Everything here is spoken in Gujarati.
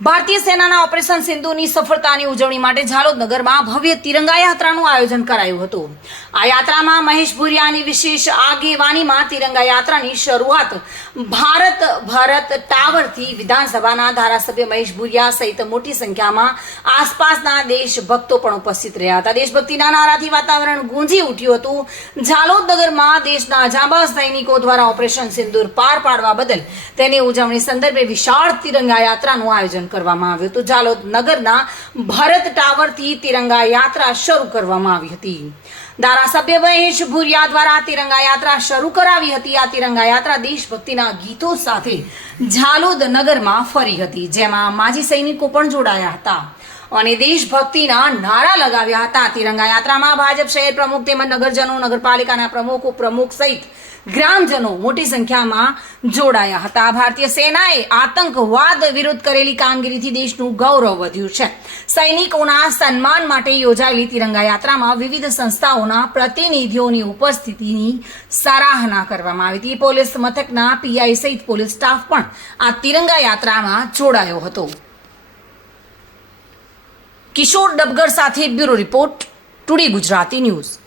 ભારતીય સેનાના ઓપરેશન સિંધુની સફળતાની ઉજવણી માટે ઝાલોદ નગરમાં ભવ્ય તિરંગા યાત્રાનું આયોજન કરાયું હતું. આ યાત્રામાં મહેશ ભુરિયાની વિશેષ આગેવાનીમાં તિરંગા યાત્રાની શરૂઆત ભારત ભારત ટાવરથી વિધાનસભાના ધારાસભ્ય મહેશ ભુરિયા સહિત મોટી સંખ્યામાં આસપાસના દેશભક્તો પણ ઉપસ્થિત રહ્યા હતા. દેશભક્તિના નારાથી વાતાવરણ ગુંજી ઉઠ્યું હતું. ઝાલોદ નગરમાં દેશના જાંબાઝ સૈનિકો દ્વારા ઓપરેશન સિંદૂર પાર પાડવા બદલ તેની ઉજવણી સંદર્ભે વિશાળ તિરંગા યાત્રાનું આયોજન કરવામાં આવ્યો હતો. ઝાલોદ નગરના ભરત ટાવરથી તિરંગા યાત્રા શરૂ કરવામાં આવી હતી. ધારાસભ્ય મહેશ ભુરિયા દ્વારા તિરંગા યાત્રા શરૂ કરાવી હતી. આ તિરંગા યાત્રા દેશભક્તિના ગીતો સાથે ઝાલોદ નગરમાં ફરી હતી, જેમાં માજી સૈનિકો પણ જોડાયા હતા અને દેશભક્તિના નારા લગાવ્યા હતા. તિરંગા યાત્રામાં ભાજપ શહેર પ્રમુખ તેમજ નગરજનો, નગરપાલિકાના પ્રમુખ ઉપપ્રમુખ સહિત ગ્રામજનો મોટી સંખ્યામાં જોડાયા હતા. ભારતીય સેનાએ આતંકવાદ વિરુદ્ધ કરેલી કામગીરીથી દેશનું ગૌરવ વધ્યું છે. સૈનિકોના સન્માન માટે યોજાયેલી તિરંગા યાત્રામાં વિવિધ સંસ્થાઓના પ્રતિનિધિઓની ઉપસ્થિતિની સરાહના કરવામાં આવી હતી. પોલીસ મથકના પીઆઈ સહિત પોલીસ સ્ટાફ પણ આ તિરંગા યાત્રામાં જોડાયો હતો. કિશોર ડબગર સાથે bureau report, today Gujarati news.